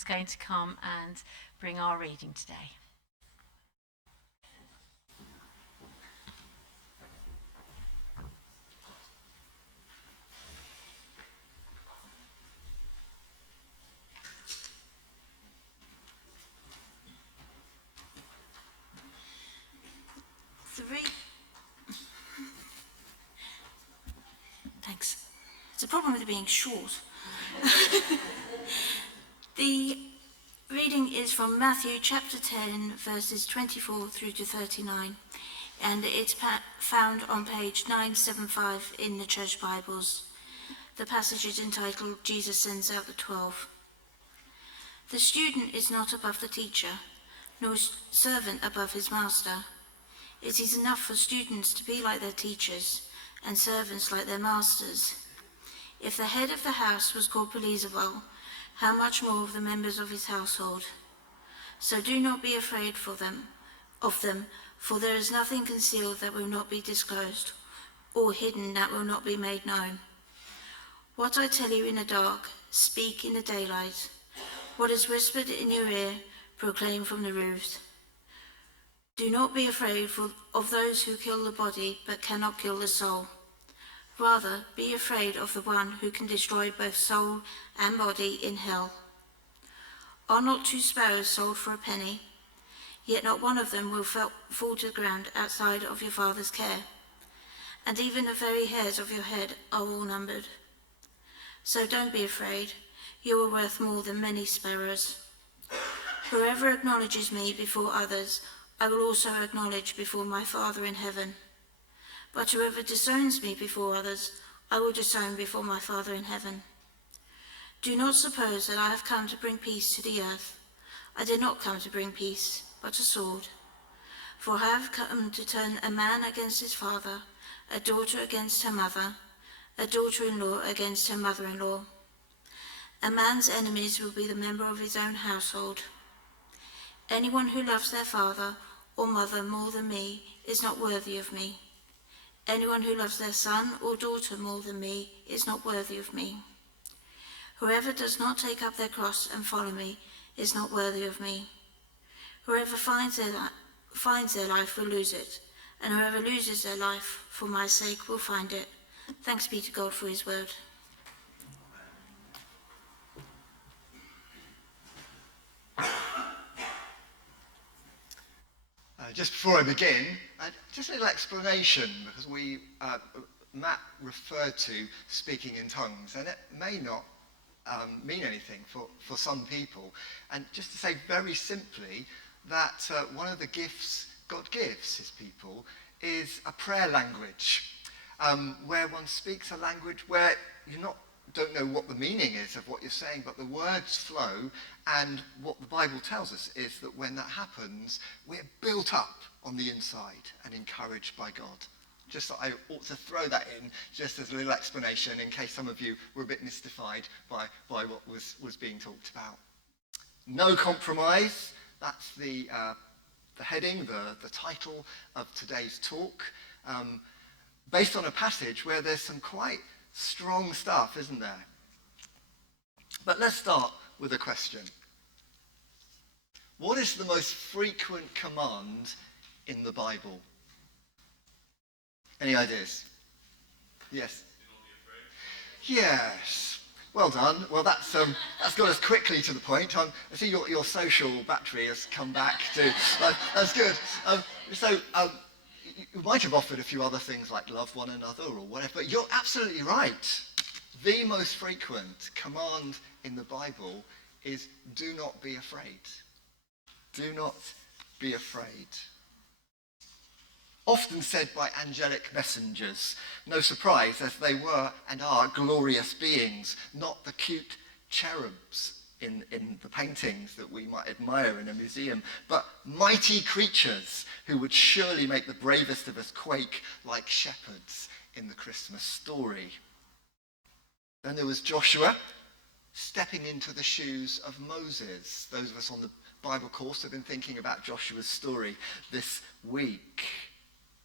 is going to come and bring our reading today. Thanks. It's a problem with it being short. The reading is from Matthew chapter 10, verses 24 through to 39, and it's found on page 975 in the Church Bibles. The passage is entitled, Jesus Sends Out the 12. The student is not above the teacher, nor servant above his master. It is enough for students to be like their teachers, and servants like their masters. If the head of the house was called Beelzebul, how much more of the members of his household? So do not be afraid of them, for there is nothing concealed that will not be disclosed, or hidden that will not be made known. What I tell you in the dark, speak in the daylight. What is whispered in your ear, proclaim from the roofs. Do not be afraid of those who kill the body, but cannot kill the soul. Rather, be afraid of the one who can destroy both soul and body in hell. Are not 2 sparrows sold for a penny? Yet not one of them will fall to the ground outside of your Father's care. And even the very hairs of your head are all numbered. So don't be afraid, you are worth more than many sparrows. Whoever acknowledges me before others, I will also acknowledge before my Father in heaven. But whoever disowns me before others, I will disown before my Father in heaven. Do not suppose that I have come to bring peace to the earth. I did not come to bring peace, but a sword. For I have come to turn a man against his father, a daughter against her mother, a daughter-in-law against her mother-in-law. A man's enemies will be the member of his own household. Anyone who loves their father or mother more than me is not worthy of me. Anyone who loves their son or daughter more than me is not worthy of me. Whoever does not take up their cross and follow me is not worthy of me. Whoever finds their life will lose it, and whoever loses their life for my sake will find it. Thanks be to God for his word. Just before I begin, just a little explanation, because Matt referred to speaking in tongues, and it may not mean anything for some people. And just to say very simply that one of the gifts God gives his people is a prayer language, where one speaks a language where you don't know what the meaning is of what you're saying, but the words flow, and what the Bible tells us is that when that happens, we're built up on the inside and encouraged by God. Just that I ought to throw that in just as a little explanation in case some of you were a bit mystified by what was being talked about. No compromise, that's the heading, the title of today's talk, based on a passage where there's some quite strong stuff, isn't there? But let's start with a question. What is the most frequent command in the Bible? Any ideas? Yes? Do not be afraid. Yes. Well done. Well, that's got us quickly to the point. I see your social battery has come back too. That's good. You might have offered a few other things like love one another or whatever, but you're absolutely right. The most frequent command in the Bible is do not be afraid. Do not be afraid. Often said by angelic messengers, no surprise, as they were and are glorious beings, not the cute cherubs in the paintings that we might admire in a museum, but mighty creatures who would surely make the bravest of us quake like shepherds in the Christmas story. Then there was Joshua, stepping into the shoes of Moses. Those of us on the Bible course have been thinking about Joshua's story this week.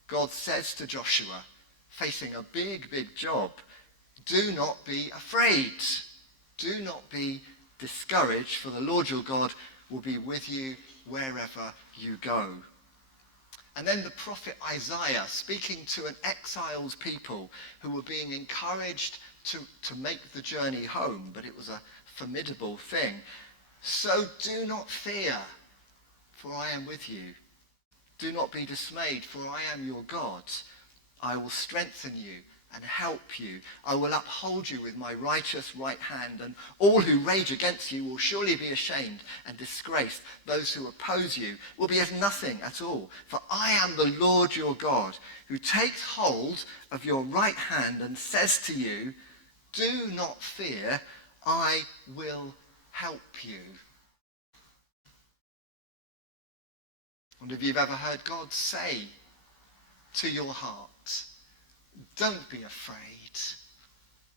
God says to Joshua, facing a big, big job, do not be afraid. Do not be discouraged, for the Lord your God will be with you wherever you go. And then the prophet Isaiah, speaking to an exiled people who were being encouraged to make the journey home, but it was a formidable thing. So do not fear, for I am with you. Do not be dismayed, for I am your God. I will strengthen you and help you. I will uphold you with my righteous right hand, and all who rage against you will surely be ashamed and disgraced. Those who oppose you will be as nothing at all. For I am the Lord your God, who takes hold of your right hand and says to you, do not fear, I will help you. I wonder if you've ever heard God say to your heart, don't be afraid.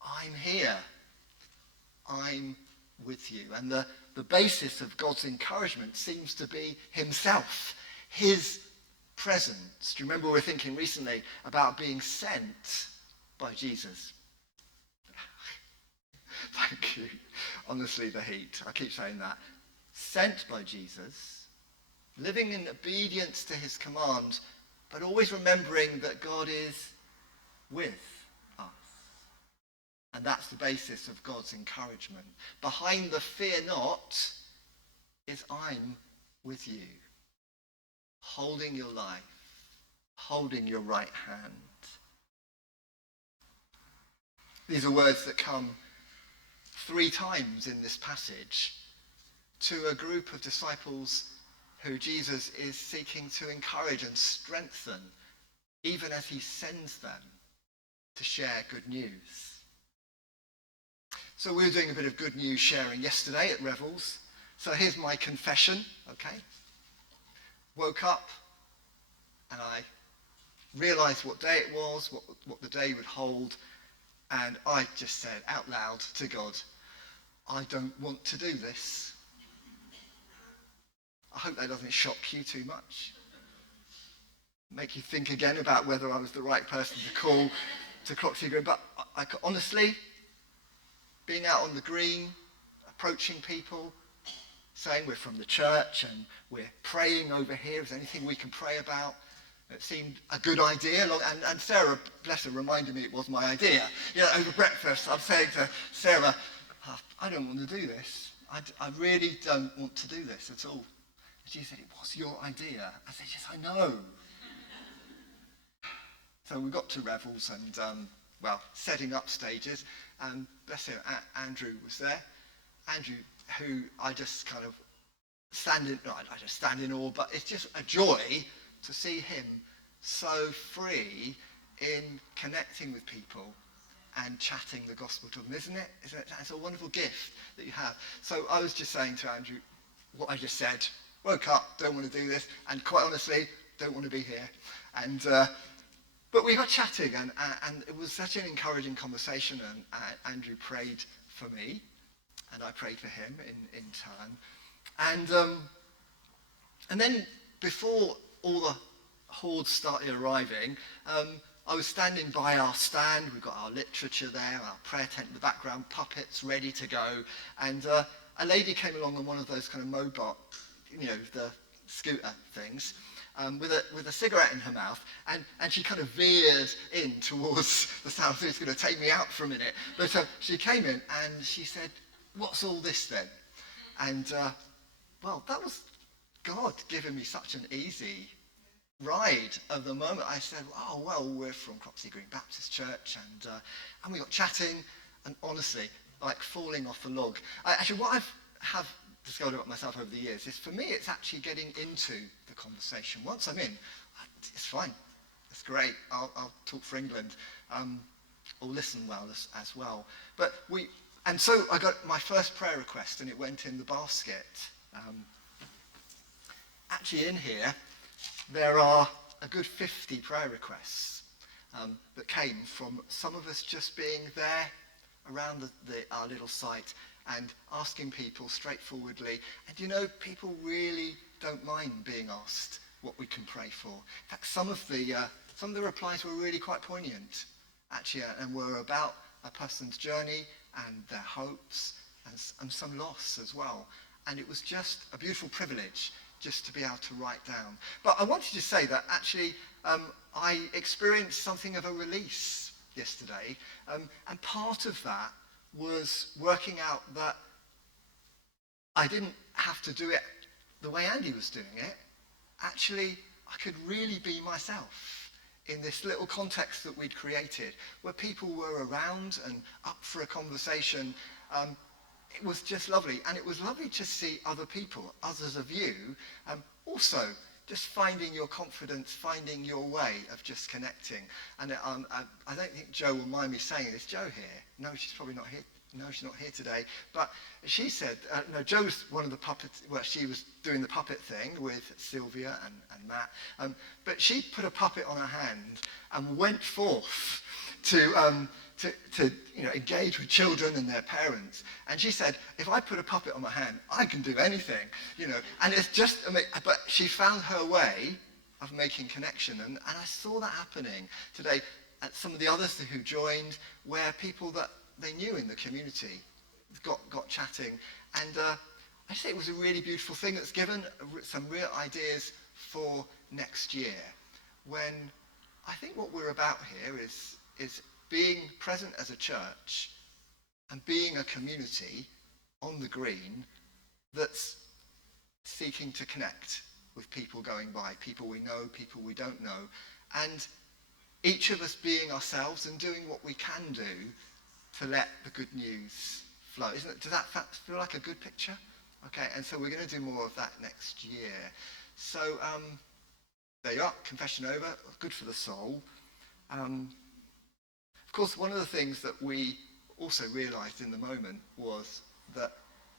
I'm here. I'm with you. And the basis of God's encouragement seems to be himself, his presence. Do you remember we were thinking recently about being sent by Jesus? Thank you. Honestly, the heat. I keep saying that. Sent by Jesus, living in obedience to his command, but always remembering that God is with us. And that's the basis of God's encouragement. Behind the fear not is I'm with you, holding your life, holding your right hand. These are words that come 3 times in this passage to a group of disciples who Jesus is seeking to encourage and strengthen, even as he sends them to share good news. So we were doing a bit of good news sharing yesterday at Revels. So here's my confession, okay? Woke up and I realised what day it was, what the day would hold, and I just said out loud to God, I don't want to do this. I hope that doesn't shock you too much. Make you think again about whether I was the right person to call to Croxley Green. But I honestly, being out on the green, approaching people, saying we're from the church and we're praying over here, is there anything we can pray about? It seemed a good idea, and Sarah, bless her, reminded me it was my idea. You know, over breakfast, I'm saying to Sarah, I don't want to do this. I really don't want to do this at all. And she said, it was your idea. I said, yes, I know. So we got to Revels and, setting up stages, and bless him, Andrew was there. Andrew, who I just kind of stand in awe, but it's just a joy to see him so free in connecting with people and chatting the gospel to them, isn't it? It's a wonderful gift that you have. So I was just saying to Andrew what I just said. Woke up, don't want to do this, and quite honestly, don't want to be here. And but we got chatting, and it was such an encouraging conversation, and Andrew prayed for me, and I prayed for him in turn. And then before all the hordes started arriving, I was standing by our stand. We've got our literature there, our prayer tent in the background, puppets ready to go. And a lady came along on one of those kind of mobile, the scooter things, with a cigarette in her mouth, and she kind of veered in towards the sound. I think it's going to take me out for a minute. But she came in and she said, what's all this then? And, that was God giving me such an easy ride of the moment. I said, we're from Croxley Green Baptist Church, and we got chatting, and honestly, like falling off the log. Actually, what have discovered about myself over the years is, for me, it's actually getting into the conversation. Once I'm in, it's fine. It's great. I'll talk for England, or listen well as well. And so I got my first prayer request, and it went in the basket. Actually, in here, there are a good 50 prayer requests that came from some of us just being there around our little site and asking people straightforwardly. And people really don't mind being asked what we can pray for. In fact, some of the replies were really quite poignant, actually, and were about a person's journey and their hopes and some loss as well. And it was just a beautiful privilege just to be able to write down. But I wanted to say that actually I experienced something of a release yesterday. And part of that was working out that I didn't have to do it the way Andy was doing it. Actually, I could really be myself in this little context that we'd created, where people were around and up for a conversation. It was just lovely. And it was lovely to see other people, others of you, also just finding your confidence, finding your way of just connecting. And I don't think Jo will mind me saying, is Jo here? No, she's probably not here. No, she's not here today. But she said, no, Jo's one of the puppets, well, she was doing the puppet thing with Sylvia and Matt. But she put a puppet on her hand and went forth to engage with children and their parents. And she said, if I put a puppet on my hand, I can do anything, And it's just, but she found her way of making connection. And I saw that happening today at some of the others who joined, where people that they knew in the community got chatting. And I say it was a really beautiful thing that's given some real ideas for next year, when I think what we're about here is being present as a church and being a community on the green that's seeking to connect with people going by, people we know, people we don't know, and each of us being ourselves and doing what we can do to let the good news flow. Does that feel like a good picture? Okay, and so we're going to do more of that next year. So there you are, confession over, good for the soul. Of course, one of the things that we also realised in the moment was that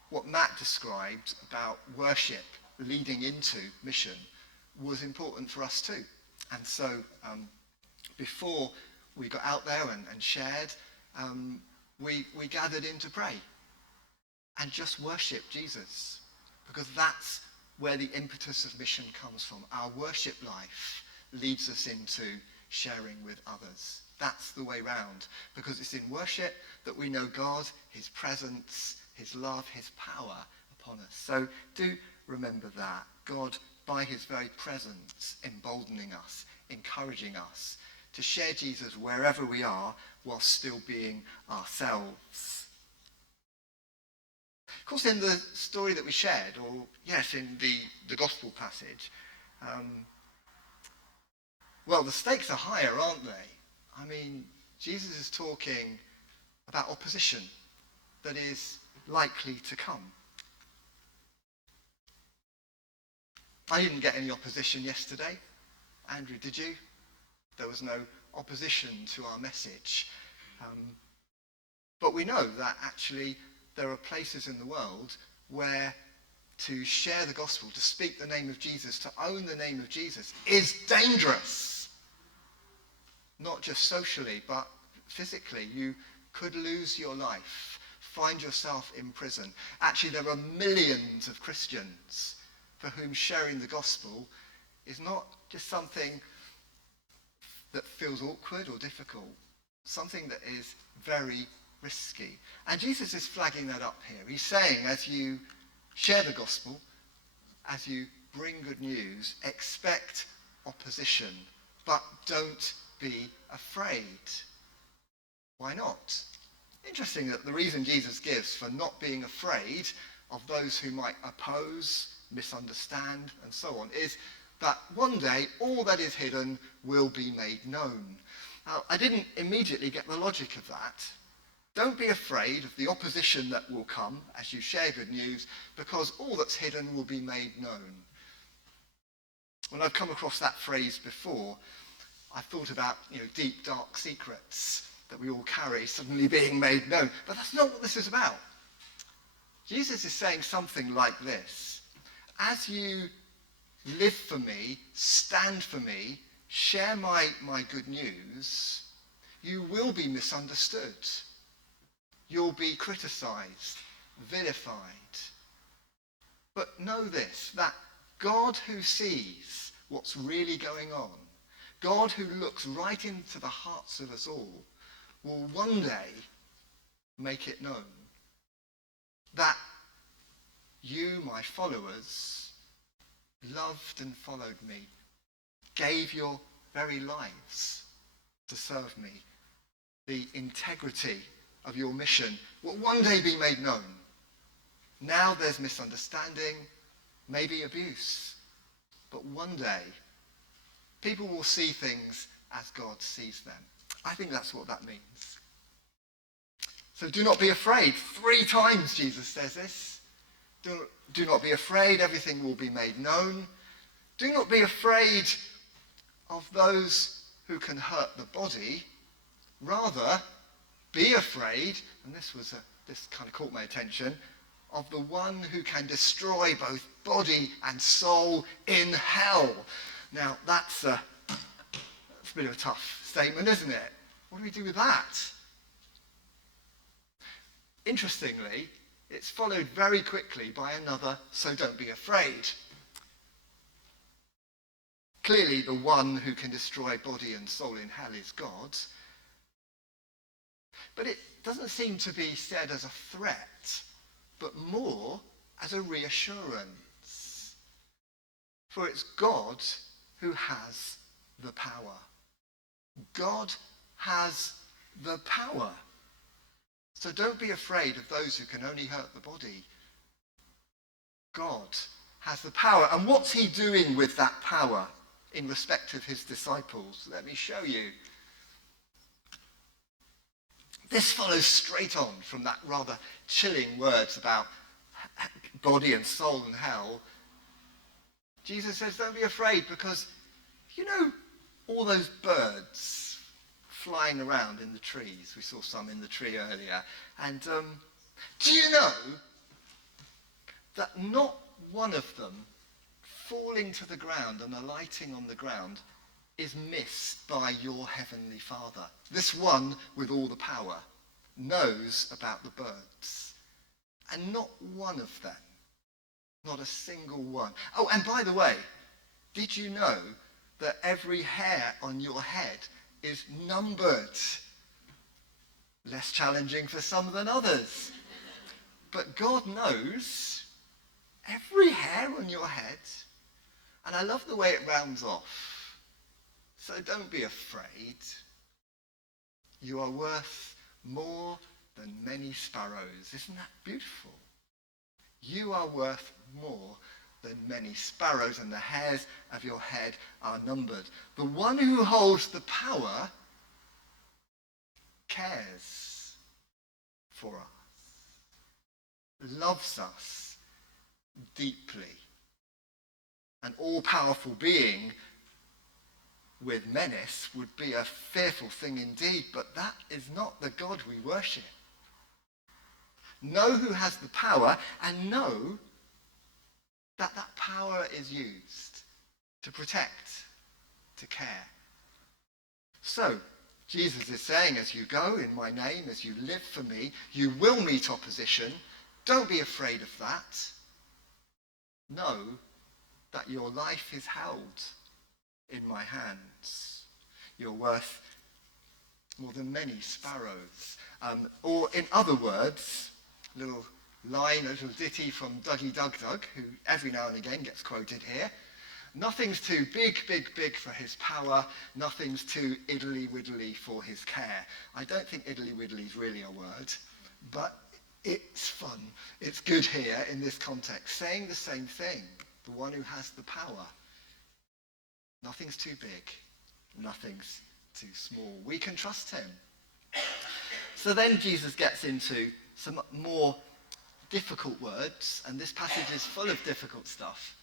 what Matt described about worship leading into mission was important for us too. And so before we got out there and shared, we gathered in to pray and just worship Jesus, because that's where the impetus of mission comes from. Our worship life leads us into sharing with others. That's the way round, because it's in worship that we know God, his presence, his love, his power upon us. So do remember that. God, by his very presence, emboldening us, encouraging us to share Jesus wherever we are while still being ourselves. Of course, in the story that we shared, or yes, in the gospel passage, well, the stakes are higher, aren't they? I mean, Jesus is talking about opposition that is likely to come. I didn't get any opposition yesterday. Andrew, did you? There was no opposition to our message. But we know that actually there are places in the world where to share the gospel, to speak the name of Jesus, to own the name of Jesus is dangerous. Not just socially, but physically. You could lose your life, find yourself in prison. Actually, there are millions of Christians for whom sharing the gospel is not just something that feels awkward or difficult, something that is very risky. And Jesus is flagging that up here. He's saying, as you share the gospel, as you bring good news, expect opposition, but don't be afraid. Why not? Interesting that the reason Jesus gives for not being afraid of those who might oppose, misunderstand, and so on is that one day all that is hidden will be made known. Now, I didn't immediately get the logic of that. Don't be afraid of the opposition that will come as you share good news, because all that's hidden will be made known. When I've come across that phrase before, I thought about deep, dark secrets that we all carry suddenly being made known. But that's not what this is about. Jesus is saying something like this. As you live for me, stand for me, share my good news, you will be misunderstood. You'll be criticized, vilified. But know this, that God who sees what's really going on, God who looks right into the hearts of us all, will one day make it known. that you, my followers, loved and followed me, gave your very lives to serve me. The integrity of your mission will one day be made known. Now there's misunderstanding, maybe abuse, but one day people will see things as God sees them. I think that's what that means. So do not be afraid. 3 times Jesus says this. Do not be afraid, everything will be made known. Do not be afraid of those who can hurt the body. Rather, be afraid, and this kind of caught my attention, of the one who can destroy both body and soul in hell. Now, that's a bit of a tough statement, isn't it? What do we do with that? Interestingly, it's followed very quickly by another, so don't be afraid. Clearly, the one who can destroy body and soul in hell is God. But it doesn't seem to be said as a threat, but more as a reassurance. For it's God who has the power. God has the power. So don't be afraid of those who can only hurt the body. God has the power. And what's he doing with that power in respect of his disciples? Let me show you. This follows straight on from that rather chilling words about body and soul and hell. Jesus says, don't be afraid, because you know all those birds flying around in the trees. We saw some in the tree earlier. And do you know that not one of them falling to the ground and alighting on the ground is missed by your heavenly Father? This one with all the power knows about the birds. And not one of them, not a single one. Oh, and by the way, did you know that every hair on your head is numbered? Less challenging for some than others. But God knows every hair on your head. And I love the way it rounds off. So don't be afraid. You are worth more than many sparrows. Isn't that beautiful? You are worth more than many sparrows, and the hairs of your head are numbered. The one who holds the power cares for us, loves us deeply. An all-powerful being with menace would be a fearful thing indeed, but that is not the God we worship. Know who has the power, and know that that power is used to protect, to care. So, Jesus is saying, as you go in my name, as you live for me, you will meet opposition. Don't be afraid of that. Know that your life is held in my hands. You're worth more than many sparrows. Or in other words, a little line, a little ditty from Dougie Doug Doug, who every now and again gets quoted here. Nothing's too big for his power. Nothing's too iddly-widdly for his care. I don't think iddly-widdly is really a word, but it's fun. It's good here in this context, saying the same thing. The one who has the power. Nothing's too big. Nothing's too small. We can trust him. So then Jesus gets into some more difficult words, and this passage is full of difficult stuff.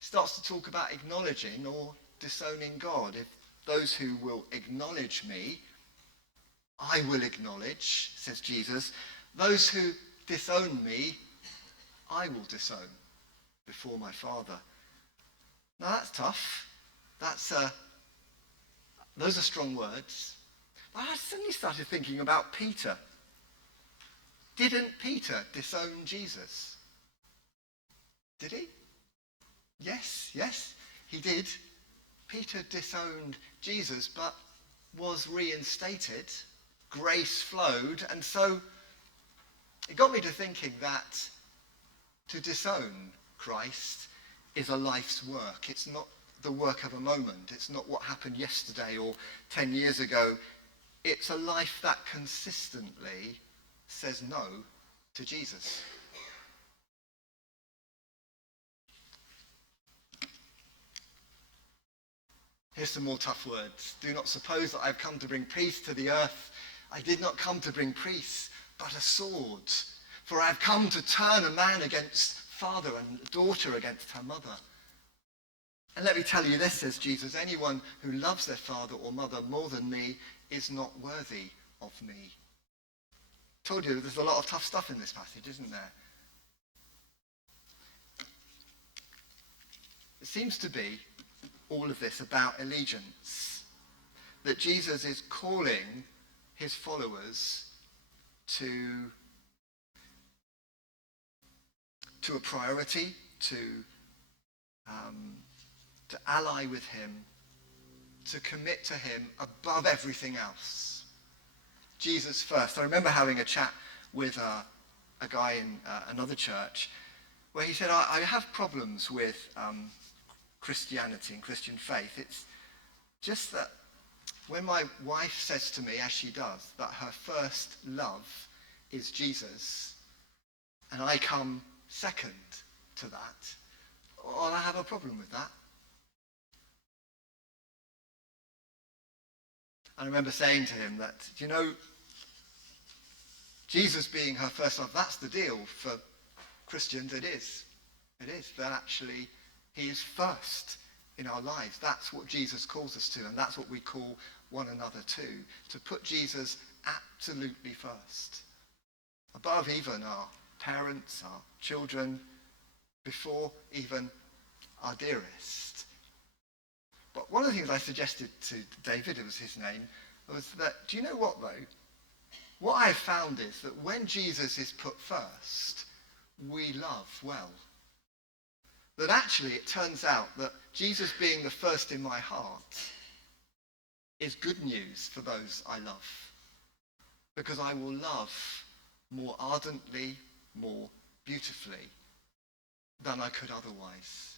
Starts to talk about acknowledging or disowning God. If those who will acknowledge me, I will acknowledge, says Jesus. Those who disown me, I will disown before my Father. Now that's tough. Those are strong words. But I suddenly started thinking about Peter. Didn't Peter disown Jesus? Did he? Yes, he did. Peter disowned Jesus, but was reinstated. Grace flowed, and so It got me to thinking that to disown Christ is a life's work. It's not the work of a moment. It's not what happened yesterday or 10 years ago. It's a life that consistently says no to Jesus. Here's some more tough words. Do not suppose that I've come to bring peace to the earth. I did not come to bring peace, but a sword. For I have come to turn a man against father and a daughter against her mother. And let me tell you this, says Jesus, anyone who loves their father or mother more than me is not worthy of me. I told you there's a lot of tough stuff in this passage, isn't there? It seems to be all of this about allegiance, that Jesus is calling his followers to a priority, to ally with him, to commit to him above everything else. Jesus first. I remember having a chat with a guy in another church where he said, I have problems with Christianity and Christian faith. It's just that when my wife says to me, as she does, that her first love is Jesus, and I come second to that, well, I have a problem with that. I remember saying to him that, Jesus being her first love, that's the deal for Christians. It is. It is. That actually he is first in our lives. That's what Jesus calls us to, and that's what we call one another to put Jesus absolutely first. Above even our parents, our children, before even our dearest. But one of the things I suggested to David, it was his name, was that, do you know what though? What I have found is that when Jesus is put first, we love well. That actually it turns out that Jesus being the first in my heart is good news for those I love. Because I will love more ardently, more beautifully than I could otherwise.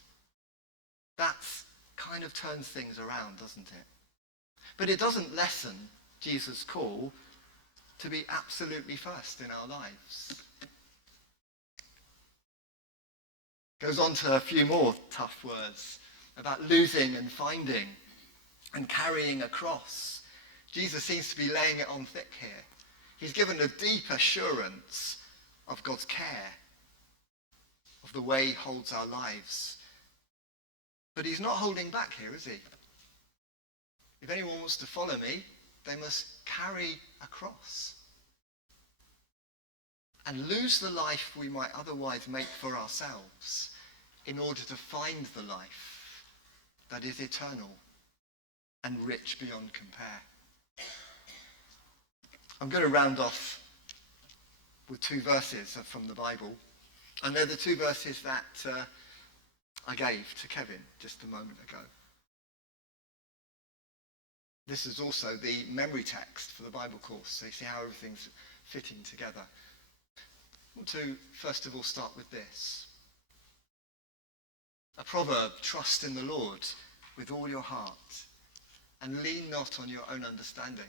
That's kind of turns things around, doesn't it? But it doesn't lessen Jesus' call to be absolutely first in our lives. Goes on to a few more tough words about losing and finding and carrying a cross. Jesus seems to be laying it on thick here. He's given a deep assurance of God's care, of the way he holds our lives. But he's not holding back here, is he? If anyone wants to follow me, they must carry a cross and lose the life we might otherwise make for ourselves in order to find the life that is eternal and rich beyond compare. I'm going to round off with two verses from the Bible. And they're the two verses that I gave to Kevin just a moment ago. This is also the memory text for the Bible course, so you see how everything's fitting together. I want to first of all start with this. A proverb, trust in the Lord with all your heart and lean not on your own understanding.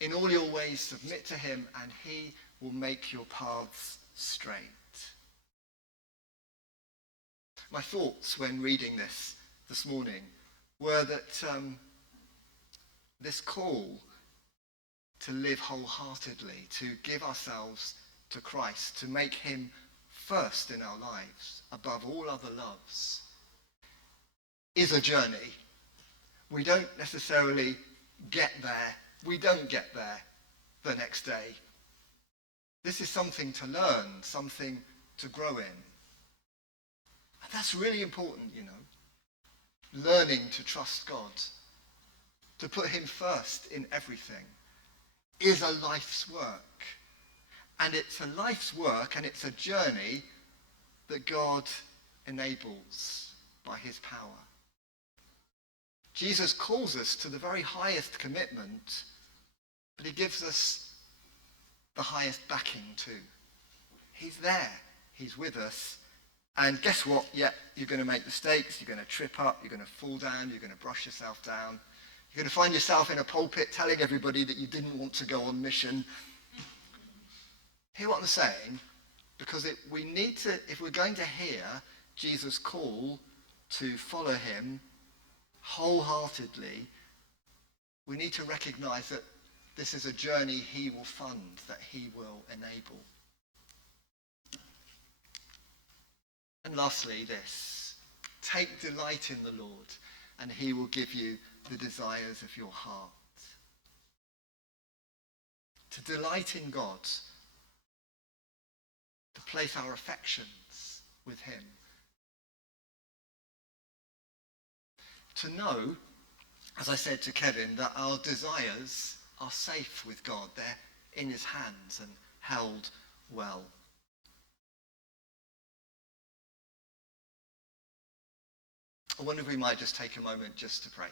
In all your ways submit to him and he will make your paths straight. My thoughts when reading this morning were that this call to live wholeheartedly, to give ourselves to Christ, to make him first in our lives, above all other loves, is a journey. We don't necessarily get there. We don't get there the next day. This is something to learn, something to grow in. And that's really important, learning to trust God, to put him first in everything, is a life's work. And it's a life's work and it's a journey that God enables by his power. Jesus calls us to the very highest commitment, but he gives us the highest backing too. He's there. He's with us. And guess what? Yeah, you're going to make mistakes. You're going to trip up. You're going to fall down. You're going to brush yourself down. You're going to find yourself in a pulpit telling everybody that you didn't want to go on mission. Hear what I'm saying? Because we need to, if we're going to hear Jesus' call to follow him wholeheartedly, we need to recognize that this is a journey he will fund, that he will enable. And lastly, this: take delight in the Lord, and he will give you the desires of your heart. To delight in God, to place our affections with him. To know, as I said to Kevin, that our desires are safe with God. They're in his hands and held well. I wonder if we might just take a moment just to pray.